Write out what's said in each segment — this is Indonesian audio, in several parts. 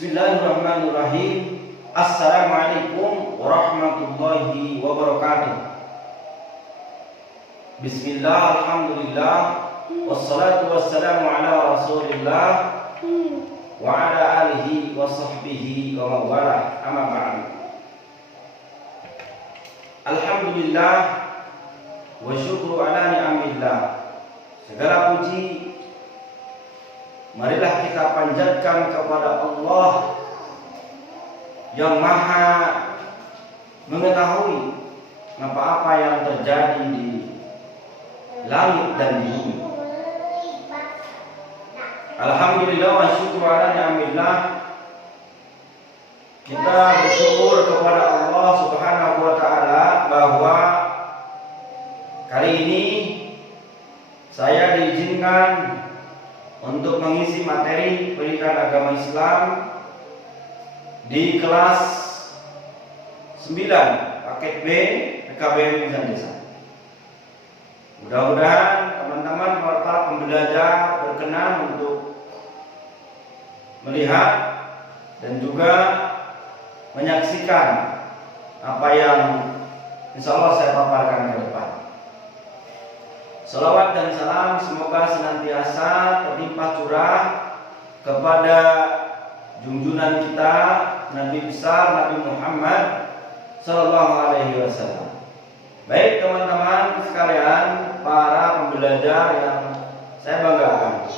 Bismillahirrahmanirrahim. Assalamualaikum warahmatullahi wabarakatuh. Bismillah, alhamdulillah, wassalatu wassalamu ala rasulillah wa ala alihi wa sahbihi wa mawala, amma ba'du. Alhamdulillah wa syukru ala ni'amillah. Segala puji marilah kita panjatkan kepada Allah yang maha mengetahui apa-apa yang terjadi di langit dan di bumi. Alhamdulillah wa syukur ala ni'amillah. Kita bersyukur kepada Allah Subhanahu wa taala bahwa kali ini saya diizinkan untuk mengisi materi pendidikan agama Islam di kelas 9 paket B PKBM Insan Desa. Mudah-mudahan teman-teman para pembelajar berkenan untuk melihat dan juga menyaksikan apa yang insya Allah saya paparkan ke depan. Salawat dan salam semoga senantiasa terlimpah curah kepada junjungan kita Nabi besar Nabi Muhammad Sallallahu Alaihi Wasallam. Baik teman-teman sekalian, para pembelajar yang saya banggakan.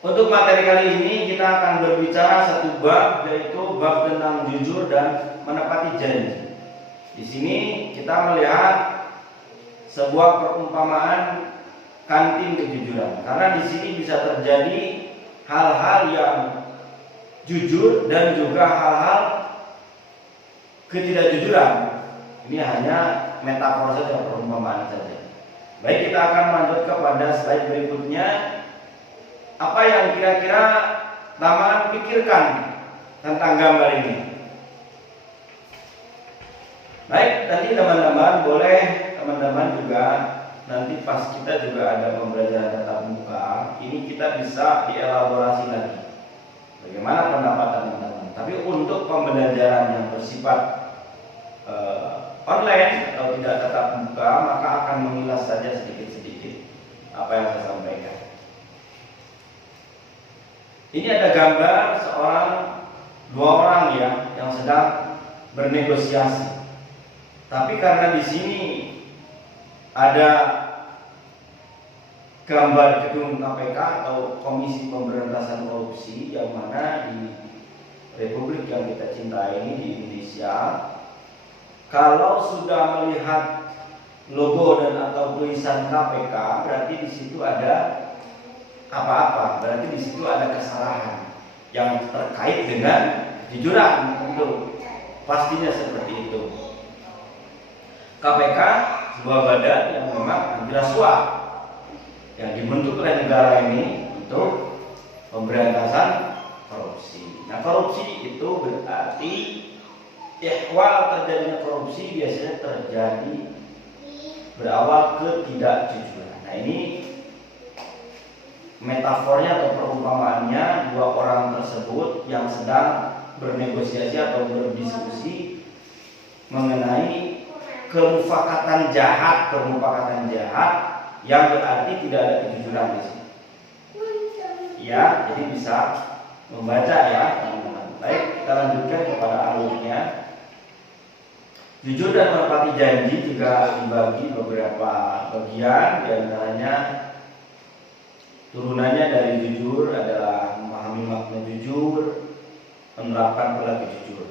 Untuk materi kali ini kita akan berbicara satu bab, yaitu bab tentang jujur dan menepati janji. Di sini kita melihat sebuah perumpamaan kantin kejujuran, karena di sini bisa terjadi hal-hal yang jujur dan juga hal-hal ketidakjujuran. Ini hanya metafor saja, perumpamaan saja. Baik, kita akan lanjut kepada slide berikutnya. Apa yang kira-kira teman pikirkan tentang gambar ini? Baik, nanti teman-teman boleh juga nanti pas kita juga ada pembelajaran tatap muka, ini kita bisa dielaborasi lagi bagaimana pendapat teman-teman. Tapi untuk pembelajaran yang bersifat online atau tidak tatap muka, maka akan mengilas saja sedikit-sedikit apa yang saya sampaikan. Ini ada gambar dua orang ya yang sedang bernegosiasi. Tapi karena di sini ada gambar gedung KPK atau Komisi Pemberantasan Korupsi, yang mana di Republik yang kita cintai ini di Indonesia, kalau sudah melihat logo dan atau tulisan KPK, berarti di situ ada apa-apa, berarti di situ ada kesalahan yang terkait dengan kejujuran, tentu pastinya seperti itu. KPK sebuah badan yang memang anti rasuah yang dibentuk oleh negara ini untuk pemberantasan korupsi. Nah, korupsi itu berarti ihwal terjadinya korupsi biasanya terjadi berawal ketidakjujuran. Nah, ini metafornya atau perumpamaannya dua orang tersebut yang sedang bernegosiasi atau berdiskusi mengenai permufakatan jahat yang berarti tidak ada kejujuran di sini. Ya, jadi bisa membaca ya teman-teman. Baik, kita lanjutkan kepada alurnya. Jujur dan menepati janji juga dibagi beberapa bagian, diantaranya turunannya dari jujur adalah memahami makna jujur, menerapkan perilaku jujur.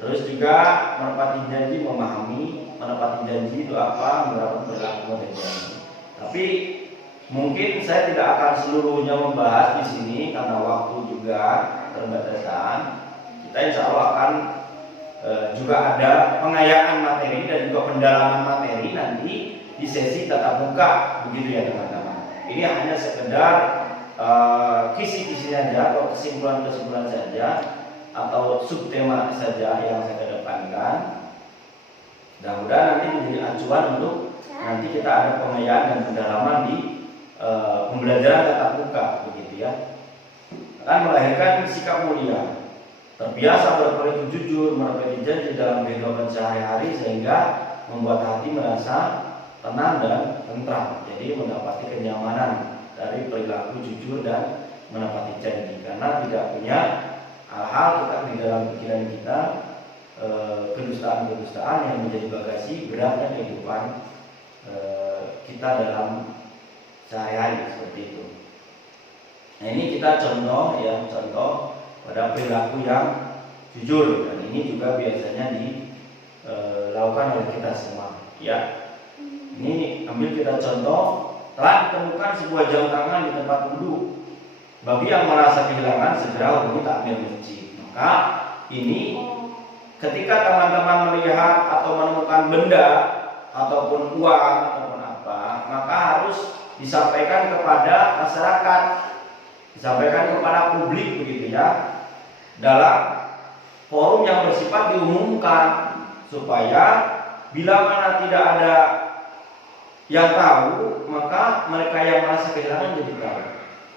Terus juga menepati janji, menepati janji itu apa? Menerapkan perilaku dan janji. Tapi mungkin saya tidak akan seluruhnya membahas di sini karena waktu juga terbatasan. Kita insya Allah akan juga ada pengayaan materi dan juga pendalaman materi nanti di sesi tatap muka, begitu ya teman-teman. Ini hanya sekedar kisi-kisi saja atau kesimpulan-kesimpulan saja atau subtema saja yang saya kedepankan. Mudah-mudahan nanti menjadi acuan untuk nanti kita ada pengayaan dan pendalaman di pembelajaran tatap muka, begitu ya. akan melahirkan sikap mulia. Terbiasa berperilaku jujur, menepati janji dalam kehidupan sehari-hari sehingga membuat hati merasa tenang dan tentram. Jadi mendapati kenyamanan dari perilaku jujur dan menepati janji, karena tidak punya hal-hal kita di dalam pikiran kita kedustaan-kedustaan yang menjadi bagasi beratnya kehidupan kita dalam sehari-hari seperti itu. Nah, ini kita contoh pada perilaku yang jujur, dan ini juga biasanya dilakukan oleh kita semua. Ya, ini ambil kita contoh, telah ditemukan sebuah jam tangan di tempat duduk. Bagi yang merasa kehilangan segera hubungi takmir masjid. Maka ini ketika teman-teman melihat atau menemukan benda ataupun uang ataupun apa, maka harus disampaikan kepada masyarakat, disampaikan kepada publik begitu ya, dalam forum yang bersifat diumumkan, supaya bila mana tidak ada yang tahu, maka mereka yang merasa kehilangan jadi tahu.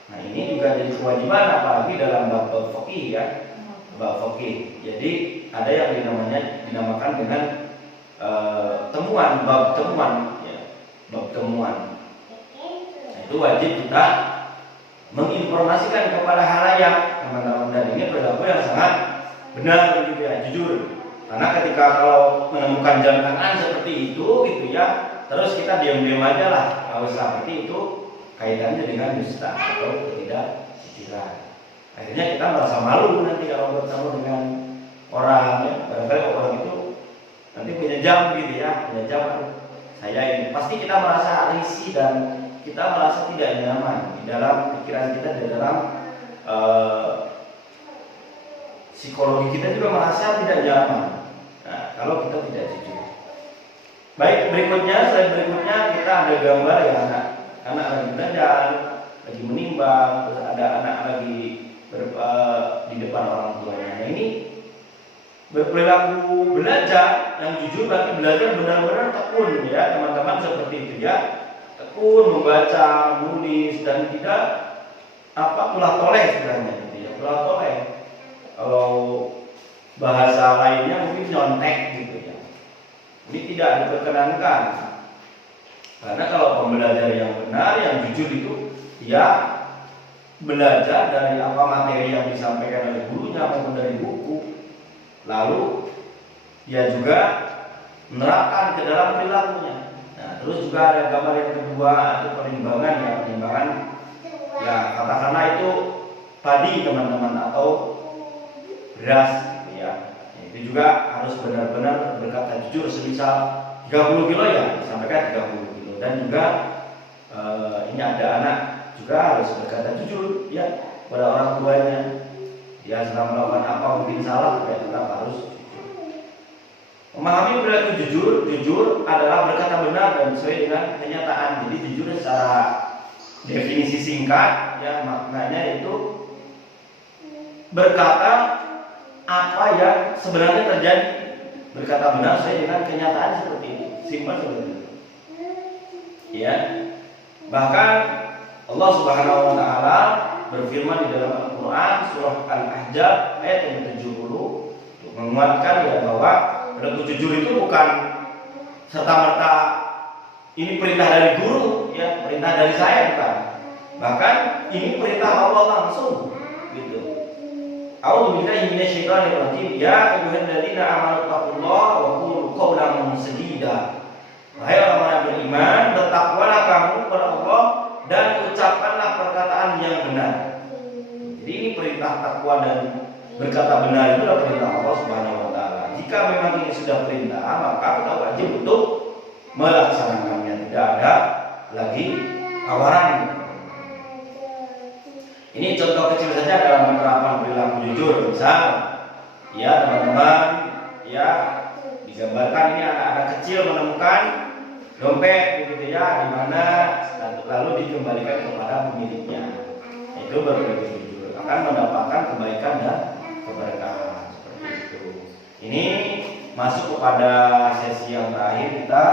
Nah, ini juga jadi kewajiban, apalagi dalam bab fikih ya, bab fikih. Jadi ada yang dinamakan dengan temuan, bab temuan ya, bab temuan. Nah, itu wajib kita menginformasikan kepada halayak, teman-teman, dan ini perilaku yang sangat benar gitu ya, jujur. Karena ketika kalau menemukan jam tangan seperti itu gitu ya, terus kita diam-diam aja lah, kalau seperti itu kaitannya dengan dusta atau ketidakjujuran. Akhirnya kita merasa malu nanti kalau bertemu dengan orang ya, barangkali orang itu nanti punya jam gitu ya, punya jam saya ini, pasti kita merasa risih dan kita merasa tidak nyaman di dalam pikiran kita, di dalam psikologi kita juga merasa tidak nyaman. Nah, kalau kita tidak jujur. Baik, slide berikutnya kita ada gambar ya, anak lagi belajar, lagi menimbang, terus ada anak lagi di depan orang tuanya. Nah, ini berperilaku belajar yang jujur, berarti belajar benar-benar tekun ya teman-teman, seperti itu ya, tekun membaca, menulis, dan tidak tulah toleh sebenarnya gitu ya, tulah toleh. Kalau bahasa lainnya mungkin nyontek gitu ya. Ini tidak diperkenankan. Karena kalau pembelajar yang benar, yang jujur itu dia belajar dari apa materi yang disampaikan oleh gurunya maupun dari buku. Lalu dia juga menerapkan ke dalam perilakunya. Nah, terus juga ada gambar yang kedua, itu perimbangan ya, perimbangan ya, katakanlah itu padi teman-teman atau beras gitu ya. Itu juga harus benar-benar berkata jujur, semisal 30 kilo ya disampaikan 30 kilo, dan juga ini ada anak juga harus berkata jujur ya pada orang tuanya. Dia sedang melakukan apa mungkin salah, ya tetap harus jujur. Memahami perilaku jujur adalah berkata benar dan sesuai dengan kenyataan. Jadi jujur secara definisi singkat ya, maknanya itu berkata apa yang sebenarnya terjadi, berkata benar sesuai dengan kenyataan, seperti itu, simpel seperti itu. Ya, bahkan Allah Subhanahu Wa Taala berfirman di dalam Al-Quran surah Al-Ahzab ayat yang ke-70 untuk menguatkan ya bahwa perilaku jujur itu bukan serta-merta ini perintah dari guru ya, perintah dari saya bukan. Bahkan ini perintah Allah langsung gitu. A'udzu billahi minasyaitonir rajim. Ya ayyuhalladzina amanu taqullaha wa qulu qawlan sadida. Wahai orang-orang yang beriman, bertakwalah kamu kepada Allah dan ucapkanlah perkataan yang benar. Jadi ini perintah takwa dan berkata benar itu adalah perintah Allah Subhanahu Wa Taala. Jika memang ini sudah perintah, maka kita wajib untuk melaksanakannya. Tidak ada lagi tawaran. Ini contoh kecil saja dalam penerapan perilaku jujur. Misal, ya teman-teman, ya digambarkan ini anak-anak kecil menemukan dompet begitu ya, di mana lalu dikembalikan kepada pemiliknya. Itu berperilaku jujur akan mendapatkan kebaikan dan keberkahan, seperti itu. Ini masuk kepada sesi yang terakhir, kita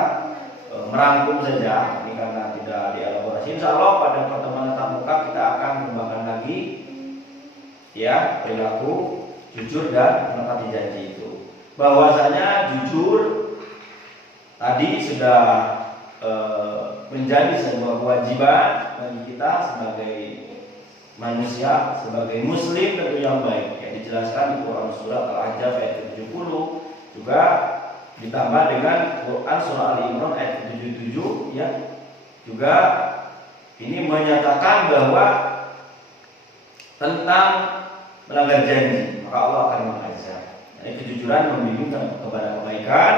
merangkum saja. Ini karena tidak dielaborasi. Insya Allah pada pertemuan tatap muka kita akan mengembangkan lagi ya perilaku jujur dan menepati janji itu. Bahwasanya jujur tadi sudah menjadi sebuah kewajiban bagi kita sebagai manusia, sebagai muslim tentu yang baik, yang dijelaskan di Quran surat Al-Ahzab ayat 70, juga ditambah dengan Quran surah Al-Imran ayat 77, ya. Juga ini menyatakan bahwa tentang melanggar janji, maka Allah akan mengazab. Jadi kejujuran membimbing kepada kebaikan,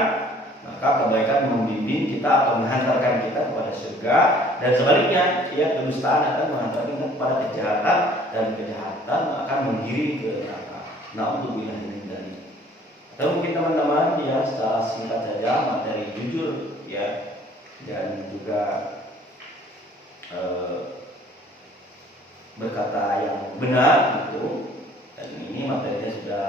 maka kebaikan membimbing kita atau menghantarkan kita kepada surga, dan sebaliknya, ya, kedustaan akan menghantarkan kita kepada kejahatan, dan kejahatan akan menggiring ke neraka. Nah, untuk bilang dari. Atau mungkin teman-teman, ya, secara singkat saja materi jujur, ya, dan juga berkata yang benar gitu. Dan ini materinya sudah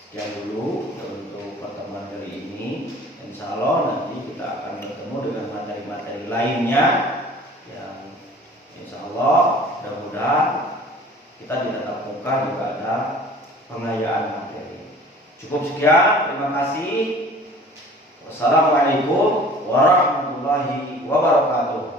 sekian dulu untuk pertemuan kali ini. Insya Allah nanti kita akan bertemu dengan materi-materi lainnya yang insya Allah mudah-mudahan kita di tatap muka juga ada pengayaan materi. Cukup sekian, terima kasih. Wassalamualaikum warahmatullahi wabarakatuh.